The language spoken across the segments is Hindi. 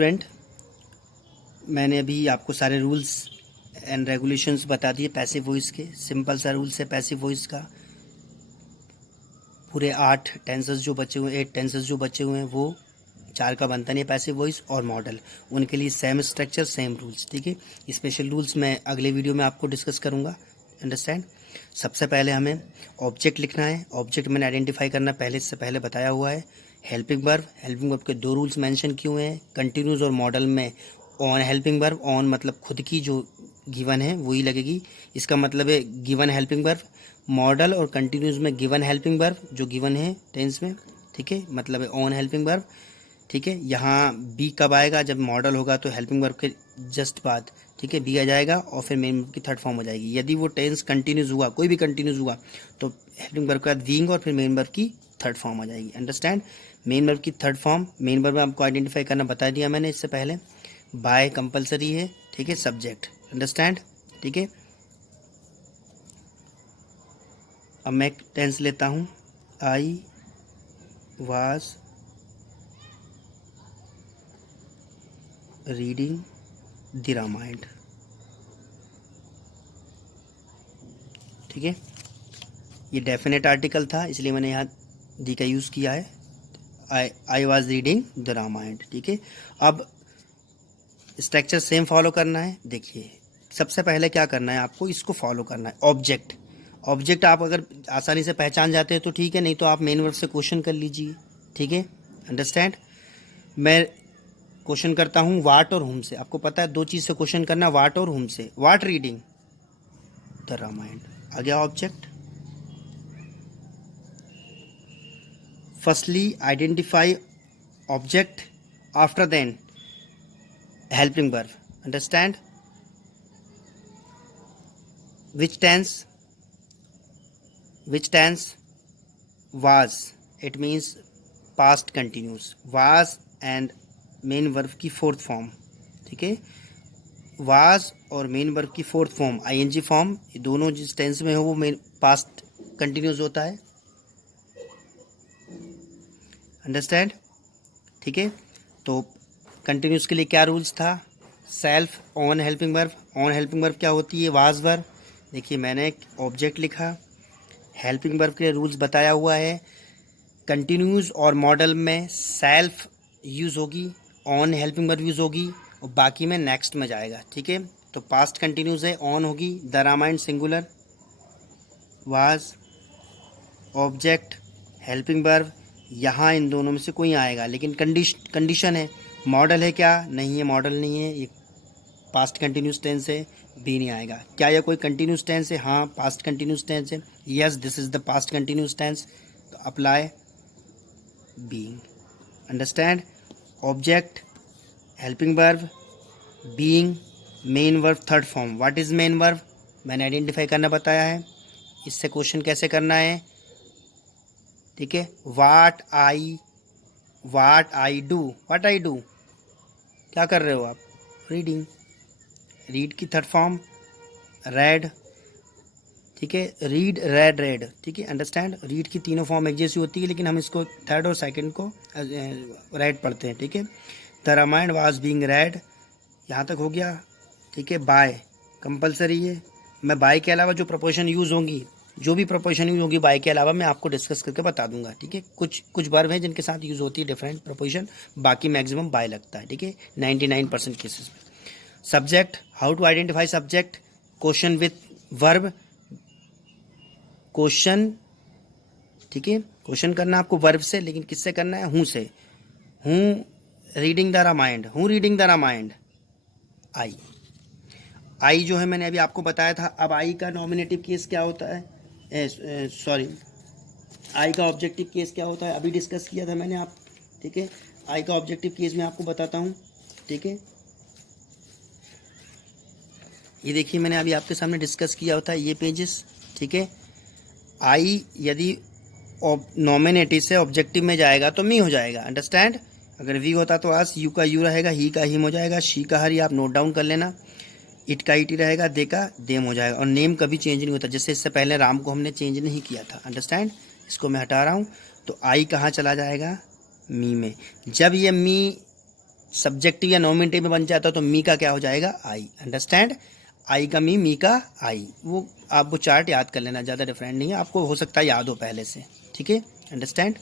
स्टूडेंट, मैंने अभी आपको सारे रूल्स एंड रेगुलेशंस बता दिए पैसिव वॉइस के। सिंपल सा रूल्स है पैसिव वॉइस का। पूरे 8 टेंसेस जो बचे हुए 8 टेंसेस जो बचे हुए हैं वो 4 का बनता नहीं है पैसिव वॉइस और मॉडल, उनके लिए सेम स्ट्रक्चर सेम रूल्स। ठीक है, स्पेशल रूल्स मैं अगले वीडियो में आपको डिस्कस करूँगा। अंडरस्टैंड। सबसे पहले हमें ऑब्जेक्ट लिखना है। ऑब्जेक्ट मैंने आइडेंटिफाई करना से पहले बताया हुआ है। हेल्पिंग वर्ब के 2 रूल्स मेंशन किए हुए हैं। कंटिन्यूस और मॉडल में ऑन हेल्पिंग वर्ब, ऑन मतलब खुद की जो गिवन है वही लगेगी। इसका मतलब है गिवन हेल्पिंग वर्ब। मॉडल और कंटिन्यूस में गिवन हेल्पिंग वर्ब जो गिवन है टेंस में, ठीक है, मतलब है ऑन हेल्पिंग वर्ब। ठीक है, यहाँ बी कब आएगा? जब मॉडल होगा तो हेल्पिंग वर्ब के जस्ट बाद, ठीक है, बी आ जाएगा और फिर मेन वर्ब की थर्ड फॉर्म हो जाएगी। यदि वो टेंस कंटिन्यूस हुआ, कोई भी कंटिन्यूस हुआ, तो हेल्पिंग वर्ब के बाद बीइंग और फिर मेन वर्ब की थर्ड फॉर्म आ जाएगी। अंडरस्टैंड। मेन वर्ब की थर्ड फॉर्म, मेन वर्ब में आपको आइडेंटिफाई करना बता दिया मैंने इससे पहले। बाय कंपलसरी है, ठीक है, सब्जेक्ट। अंडरस्टैंड, ठीक है। अब मैं टेंस लेता हूँ। I was reading the Ramayana. ठीक है, ये डेफिनेट आर्टिकल था इसलिए मैंने यहाँ दी का यूज़ किया है। I was reading the Ramayana. ठीक है, अब स्ट्रक्चर सेम फॉलो करना है। देखिए, सबसे पहले क्या करना है आपको, इसको फॉलो करना है। ऑब्जेक्ट, ऑब्जेक्ट आप अगर आसानी से पहचान जाते हैं तो ठीक है, नहीं तो आप मेन वर्ब से क्वेश्चन कर लीजिए। ठीक है, अंडरस्टैंड। मैं क्वेश्चन करता हूँ वाट और हुम से। आपको पता है 2 चीज़ से क्वेश्चन करना, वाट और हुम से। वाट रीडिंग द रामायण, आ गया object. Firstly identify object, after then helping verb. Understand. which tense was, it means past continuous, was and main verb की फोर्थ फॉर्म। ठीक है, was और मेन वर्ब की फोर्थ फॉर्म आईएनजी फॉर्म, ये दोनों जिस टेंस में हो वो मेन पास्ट कंटिन्यूस होता है। अंडरस्टैंड, ठीक है। तो कंटिन्यूस के लिए क्या रूल्स था? Self on helping verb. On helping verb क्या होती है? Was verb. देखिए, मैंने एक ऑब्जेक्ट लिखा। हेल्पिंग वर्ब के लिए रूल्स बताया हुआ है। कंटिन्यूस और मॉडल में सेल्फ यूज़ होगी, ऑन हेल्पिंग वर्ब यूज़ होगी और बाकी में नेक्स्ट में जाएगा। ठीक है, तो पास्ट कंटिन्यूस है, ऑन होगी। The Ramayana singular, was object helping verb, यहाँ इन दोनों में से कोई आएगा, लेकिन कंडीशन है। मॉडल है क्या? नहीं है, मॉडल नहीं है, ये पास्ट कंटिन्यूस टेंस है, बी नहीं आएगा। क्या यह कोई कंटिन्यूस टेंस है? हाँ, पास्ट कंटिन्यूस टेंस है। Yes, this is the past continuous tense, तो apply being. Understand. Object helping verb being main verb third form. What is main verb? मैंने आइडेंटिफाई करना बताया है। इससे क्वेश्चन कैसे करना है? ठीक है, वाट आई डू, क्या कर रहे हो आप? रीडिंग। रीड की थर्ड फॉर्म रेड। ठीक है, रीड, रेड। ठीक है, अंडरस्टैंड। रीड की तीनों फॉर्म एक जैसी होती है, लेकिन हम इसको थर्ड और सेकंड को रेड पढ़ते हैं। ठीक है, the Ramayana was being read, यहाँ तक हो गया। ठीक है, बाय कंपलसरी है। मैं बाय के अलावा जो प्रपोजिशन यूज़ होंगी, जो भी प्रपोजिशन यूज होगी बाय के अलावा, मैं आपको डिस्कस करके बता दूंगा। ठीक है, कुछ वर्ब हैं जिनके साथ यूज़ होती है डिफरेंट प्रपोजिशन, बाकी मैक्सिमम बाय लगता है। ठीक है, 99% केसेस में। Subject, how to identify subject? Question with verb, question. ठीक है, क्वेश्चन करना आपको वर्ब से, लेकिन किससे करना है? हूँ से। हूँ रीडिंग द रामायण, हूँ रीडिंग द रामायण। आई जो है मैंने अभी आपको बताया था। अब आई का नॉमिनेटिव केस क्या होता है? सॉरी, आई का ऑब्जेक्टिव केस क्या होता है? अभी डिस्कस किया था मैंने आप। ठीक है, आई का ऑब्जेक्टिव केस मैं आपको बताता हूँ। ठीक है, ये देखिए, मैंने अभी आपके सामने डिस्कस किया होता है ये पेजेस। ठीक है, आई यदि नॉमिनेटिव से ऑब्जेक्टिव में जाएगा तो मी हो जाएगा। अंडरस्टैंड। अगर वी होता तो आज यू का यू रहेगा, ही का हिम हो जाएगा, शी का हर, आप नोट डाउन कर लेना। इट का इट रहेगा, दे का देम हो जाएगा। और नेम कभी चेंज नहीं होता, जैसे इससे पहले राम को हमने चेंज नहीं किया था। अंडरस्टैंड। इसको मैं हटा रहा हूँ, तो आई कहाँ चला जाएगा? मी में। जब ये मी सब्जेक्टिव या नॉमिनेटिव में बन जाता है तो मी का क्या हो जाएगा, आई। अंडरस्टैंड, आई का मी का आई। वो आप वो चार्ट याद कर लेना, ज़्यादा डिफरेंट नहीं है, आपको हो सकता है याद हो पहले से। ठीक है, अंडरस्टैंड।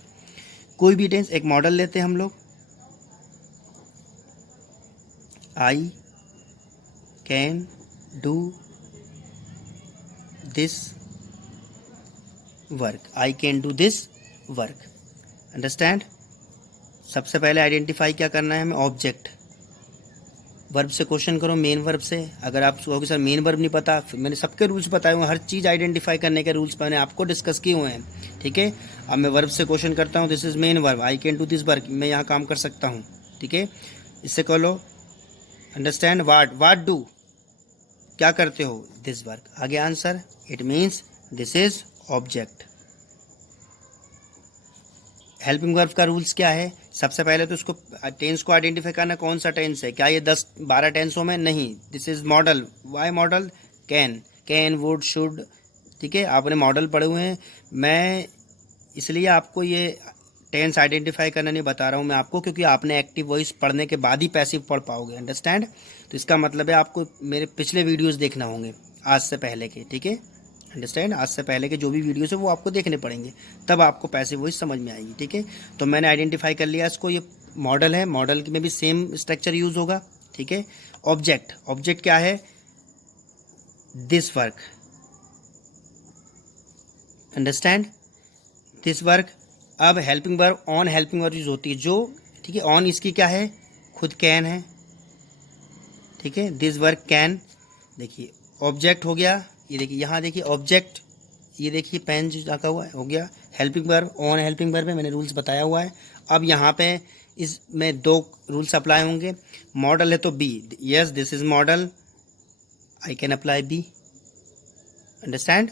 कोई भी टेंस, एक मॉडल लेते हैं हम लोग, I can do this work, I can do this work. Understand. सबसे पहले आइडेंटिफाई क्या करना है हमें, ऑब्जेक्ट। वर्ब से क्वेश्चन करो, मेन वर्ब से। अगर आप कहोगे सर मेन वर्ब नहीं पता, मैंने सबके रूल्स बताए हुए हैं, हर चीज़ आइडेंटिफाई करने के रूल्स मैंने आपको डिस्कस किए हुए हैं। ठीक है, अब मैं वर्ब से क्वेश्चन करता हूँ, this is main verb, I can do this work, मैं यहाँ काम कर सकता हूँ। ठीक है, इससे कह लो अंडरस्टैंड, वाट डू, क्या करते हो, दिस वर्क। आगे answer, it means this is object. Helping verb का रूल्स क्या है, सबसे पहले तो उसको टेंस को आइडेंटिफाई करना, कौन सा टेंस है, क्या ये 10-12 टेंसों में, नहीं, this is modal. Why modal, can would should. ठीक है, आपने मॉडल पढ़े हुए हैं, मैं इसलिए आपको ये टेंस आइडेंटिफाई करना नहीं बता रहा हूँ मैं आपको, क्योंकि आपने एक्टिव वॉइस पढ़ने के बाद ही पैसिव पढ़ पाओगे। अंडरस्टैंड। तो इसका मतलब है आपको मेरे पिछले वीडियोस देखना होंगे आज से पहले के। ठीक है, अंडरस्टैंड, आज से पहले के जो भी वीडियोस है वो आपको देखने पड़ेंगे, तब आपको पैसिव वॉइस समझ में आएगी। ठीक है, तो मैंने आइडेंटिफाई कर लिया इसको, ये मॉडल है, मॉडल में भी सेम स्ट्रक्चर यूज होगा। ठीक है, ऑब्जेक्ट, ऑब्जेक्ट क्या है, this work. Understand, this work. अब helping verb, on helping verb use होती है जो, ठीक है, ऑन इसकी क्या है, खुद कैन है। ठीक है, दिस वर्क कैन। देखिए ऑब्जेक्ट हो गया, ये देखिए यहाँ देखिए ऑब्जेक्ट, ये देखिए पेन जो रखा हुआ है, हो गया helping verb, on helping verb में मैंने रूल्स बताया हुआ है। अब यहाँ पे इसमें 2 रूल्स अप्लाई होंगे। मॉडल है तो be, yes this is model, I can apply be. Understand.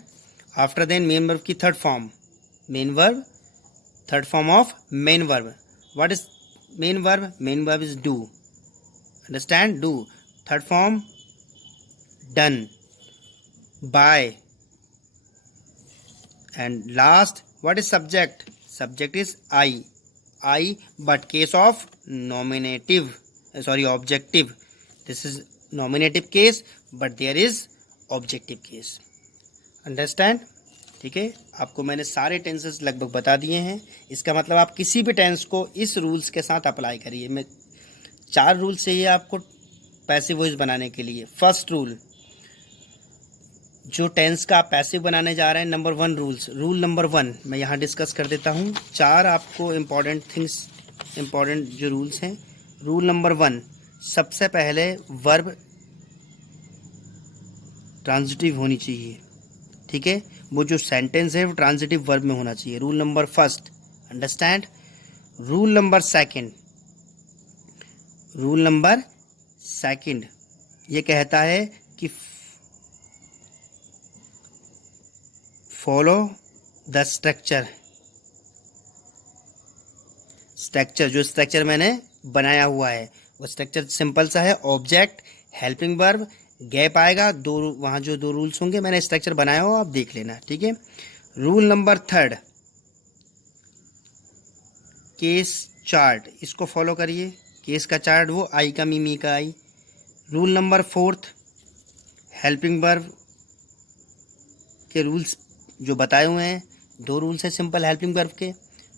After then main verb की third form, main verb, third form of main verb. What is main verb, main verb is do. Understand, do. Third form done, bye. And last, what is subject, subject is I, but case of nominative, sorry, objective. This is nominative case, but there is objective case. Understand? ठीक है, आपको मैंने सारे टेंसेस लगभग बता दिए हैं। इसका मतलब आप किसी भी टेंस को इस रूल्स के साथ अप्लाई करिए। मैं 4 रूल्स चाहिए आपको पैसिव वॉइस बनाने के लिए। फर्स्ट रूल, जो टेंस का आप पैसिव बनाने जा रहे हैं, नंबर 1 रूल्स, रूल नंबर 1 मैं यहाँ डिस्कस कर देता हूँ। 4 आपको इम्पॉर्टेंट थिंग्स, इम्पॉर्टेंट जो रूल्स हैं। रूल नंबर 1, सबसे पहले वर्ब ट्रांजिटिव होनी चाहिए। ठीक है, वो जो सेंटेंस है वो ट्रांजिटिव वर्ब में होना चाहिए। Rule number first, understand. Rule number second, rule number second ये कहता है कि फॉलो द स्ट्रक्चर, स्ट्रक्चर जो स्ट्रक्चर मैंने बनाया हुआ है वो स्ट्रक्चर सिंपल सा है, ऑब्जेक्ट, हेल्पिंग वर्ब, गैप आएगा, 2 वहाँ जो 2 रूल्स होंगे मैंने स्ट्रक्चर बनाया हो, आप देख लेना। ठीक है, रूल नंबर 3, केस चार्ट, इसको फॉलो करिए। केस का चार्ट वो आई का मी का आई। रूल नंबर 4, हेल्पिंग वर्ब के रूल्स जो बताए हुए हैं, 2 रूल्स हैं सिंपल हेल्पिंग वर्ब के,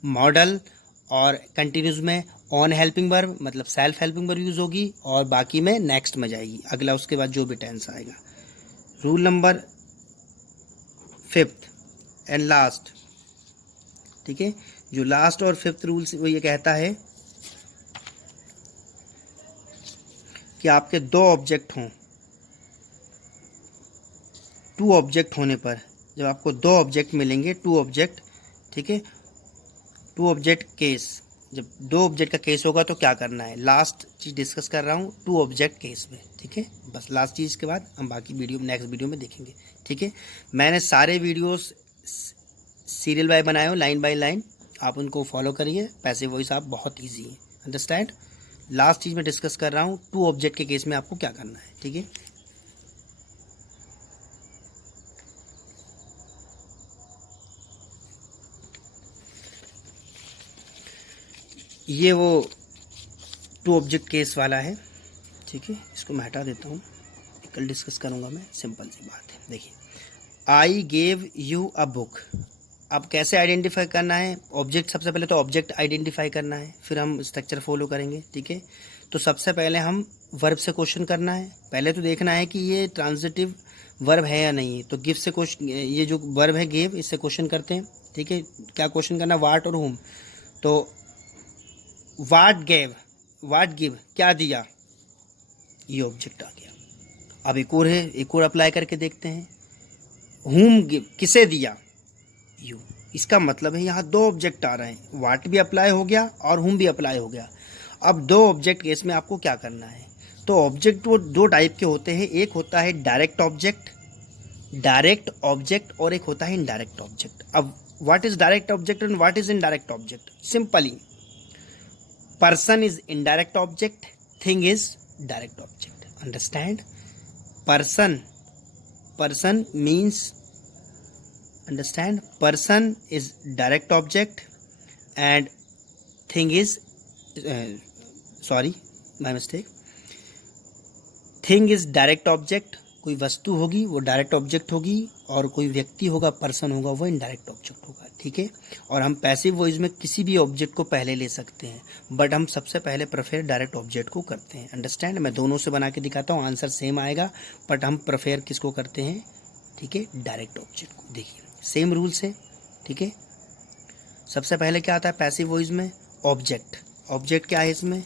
मॉडल और कंटिन्यूस में ऑन हेल्पिंग वर्ब मतलब सेल्फ हेल्पिंग वर्ब यूज़ होगी, और बाकी में नेक्स्ट में जाएगी अगला, उसके बाद जो भी टेंस आएगा। रूल नंबर 5 एंड लास्ट, ठीक है, जो लास्ट और 5th रूल्स वो ये कहता है कि आपके 2 ऑब्जेक्ट हों, 2 ऑब्जेक्ट होने पर, जब आपको 2 ऑब्जेक्ट मिलेंगे, 2 ऑब्जेक्ट, ठीक है, 2 ऑब्जेक्ट केस, जब 2 ऑब्जेक्ट का केस होगा तो क्या करना है, लास्ट चीज़ डिस्कस कर रहा हूँ 2 ऑब्जेक्ट केस में। ठीक है, बस लास्ट चीज़ के बाद हम बाकी वीडियो नेक्स्ट वीडियो में देखेंगे। ठीक है, मैंने सारे वीडियोस सीरियल बाय बनाए हो, लाइन बाय लाइन, आप उनको फॉलो करिए। पैसिव वॉइस आप बहुत ईजी है, अंडरस्टैंड। लास्ट चीज़ मैं डिस्कस कर रहा हूँ 2 ऑब्जेक्ट के केस में आपको क्या करना है। ठीक है, ये वो टू ऑब्जेक्ट केस वाला है, ठीक है। इसको मैं हटा देता हूँ, कल डिस्कस करूँगा मैं, सिंपल सी बात है। देखिए, आई गेव यू अ बुक। अब कैसे आइडेंटिफाई करना है ऑब्जेक्ट, सबसे पहले तो ऑब्जेक्ट आइडेंटिफाई करना है, फिर हम स्ट्रक्चर फॉलो करेंगे, ठीक है। तो सबसे पहले हम वर्ब से क्वेश्चन करना है, पहले तो देखना है कि ये ट्रांजिटिव वर्ब है या नहीं। तो गिव से क्वेश्चन, ये जो वर्ब है गिव, इससे क्वेश्चन करते हैं, ठीक है। क्या क्वेश्चन करना, वाट और हुम। तो वाट गेव, वाट गिव, क्या दिया, ये ऑब्जेक्ट आ गया। अब एक और है, एक और अप्लाई करके देखते हैं, हुम गिव, किसे दिया, यू। इसका मतलब है यहाँ दो ऑब्जेक्ट आ रहे हैं, वाट भी अप्लाई हो गया और हुम भी अप्लाई हो गया। अब दो ऑब्जेक्ट केस में आपको क्या करना है, तो ऑब्जेक्ट वो दो टाइप के होते हैं, एक होता है डायरेक्ट ऑब्जेक्ट, डायरेक्ट ऑब्जेक्ट, और एक होता है इनडायरेक्ट ऑब्जेक्ट। अब what is direct object and what is indirect object, simply person is indirect object, thing is direct object, understand. Person, person means, understand, person is direct object and thing is sorry my mistake, thing is direct object, कोई वस्तु होगी वो डायरेक्ट ऑब्जेक्ट होगी, और कोई व्यक्ति होगा, पर्सन होगा, वो इनडायरेक्ट ऑब्जेक्ट होगा, ठीक है। और हम पैसिव वॉइस में किसी भी ऑब्जेक्ट को पहले ले सकते हैं, बट हम सबसे पहले प्रेफर डायरेक्ट ऑब्जेक्ट को करते हैं, अंडरस्टैंड। मैं दोनों से बना के दिखाता हूँ, आंसर सेम आएगा, बट हम प्रेफर किसको करते हैं, ठीक है, डायरेक्ट ऑब्जेक्ट को। देखिए सेम रूल से, ठीक है। सबसे पहले क्या आता है पैसिव वॉइस में, ऑब्जेक्ट। ऑब्जेक्ट क्या है, इसमें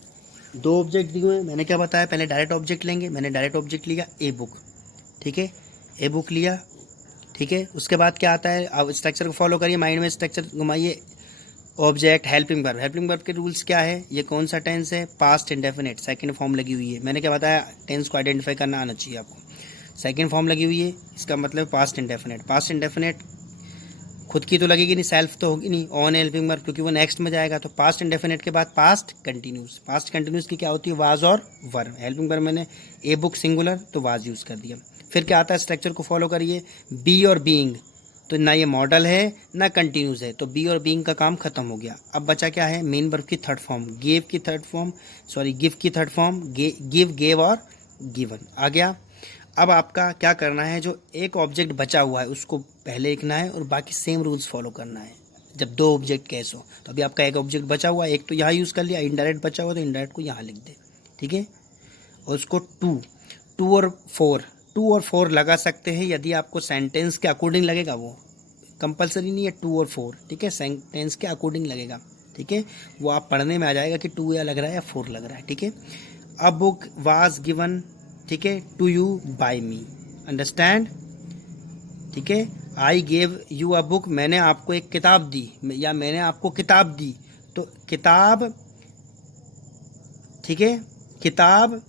दो ऑब्जेक्ट दिए हुए हैं, मैंने क्या बताया, पहले डायरेक्ट ऑब्जेक्ट लेंगे, मैंने डायरेक्ट ऑब्जेक्ट लिया ए बुक, ठीक है, ए बुक लिया, ठीक है। उसके बाद क्या आता है, अब स्ट्रक्चर को फॉलो करिए, माइंड में स्ट्रक्चर घुमाइए, object, helping verb. Helping verb के रूल्स क्या है, ये कौन सा टेंस है, पास्ट इंडेफिनिट, सेकंड फॉर्म लगी हुई है। मैंने क्या बताया, टेंस को आइडेंटिफाई करना आना चाहिए आपको। सेकंड फॉर्म लगी हुई है, इसका मतलब पास्ट इंडेफिनिट। पास्ट इंडेफिनिट खुद की तो लगेगी नहीं, सेल्फ तो होगी नहीं, ऑन हेल्पिंग वर्ब, क्योंकि वो नेक्स्ट में जाएगा। तो पास्ट इंडेफिनिट के बाद पास्ट कंटिन्यूस। पास्ट कंटिन्यूस की क्या होती है, वाज और वर्ब। हेल्पिंग वर्ब मैंने ए बुक सिंगुलर, तो वाज यूज़ कर दिया। फिर क्या आता है, स्ट्रक्चर को फॉलो करिए, बी और बीइंग, तो ना ये मॉडल है ना कंटिन्यूस है, तो बी और बीइंग का काम खत्म हो गया। अब बचा क्या है, मेन वर्ब की थर्ड फॉर्म, गिव की थर्ड फॉर्म, सॉरी गिव की थर्ड फॉर्म, गिव, गेव और गिवन आ गया। अब आपका क्या करना है, जो एक ऑब्जेक्ट बचा हुआ है उसको पहले लिखना है और बाकी सेम रूल्स फॉलो करना है। जब दो ऑब्जेक्ट केस हो, तो अभी आपका एक ऑब्जेक्ट बचा हुआ है, एक तो यहाँ यूज़ कर लिया, इनडायरेक्ट बचा हुआ तो इनडायरेक्ट को यहाँ लिख दे, ठीक है। और उसको टू और फोर लगा सकते हैं, यदि आपको सेंटेंस के अकॉर्डिंग लगेगा, वो कंपलसरी नहीं है 2 और 4, ठीक है, सेंटेंस के अकॉर्डिंग लगेगा, ठीक है। वो आप पढ़ने में आ जाएगा कि 2 या लग रहा है या 4 लग रहा है, ठीक है। अब बुक वाज गिवन, ठीक है, to you by me, understand, ठीक है। I gave you a book, मैंने आपको एक किताब दी, या मैंने आपको किताब दी, तो किताब, ठीक है, किताब,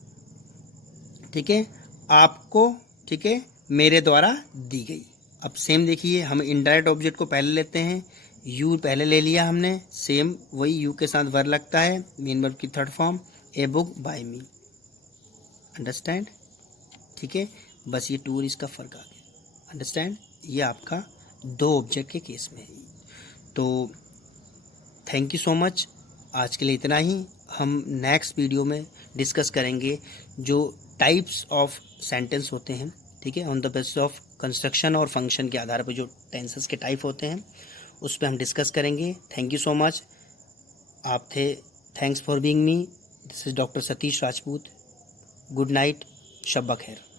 ठीक है, आपको, ठीक है, मेरे द्वारा दी गई। अब सेम देखिए, हम इनडायरेक्ट ऑब्जेक्ट को पहले लेते हैं, यू पहले ले लिया हमने, सेम वही यू के साथ वर्ब लगता है, मेन वर्ब की third form, a book by me, understand, ठीक है। बस ये टू और इसका फ़र्क आ गया, अंडरस्टैंड। ये आपका दो ऑब्जेक्ट के केस में है। तो थैंक यू सो मच, आज के लिए इतना ही। हम नेक्स्ट वीडियो में डिस्कस करेंगे जो टाइप्स ऑफ सेंटेंस होते हैं, ठीक है, on the basis of construction और फंक्शन के आधार पर जो टेंसेस के टाइप होते हैं उस पर हम डिस्कस करेंगे। थैंक यू सो मच, आप थे, thanks for being me, this is doctor Satish Rajput, good night, शब्बा खैर।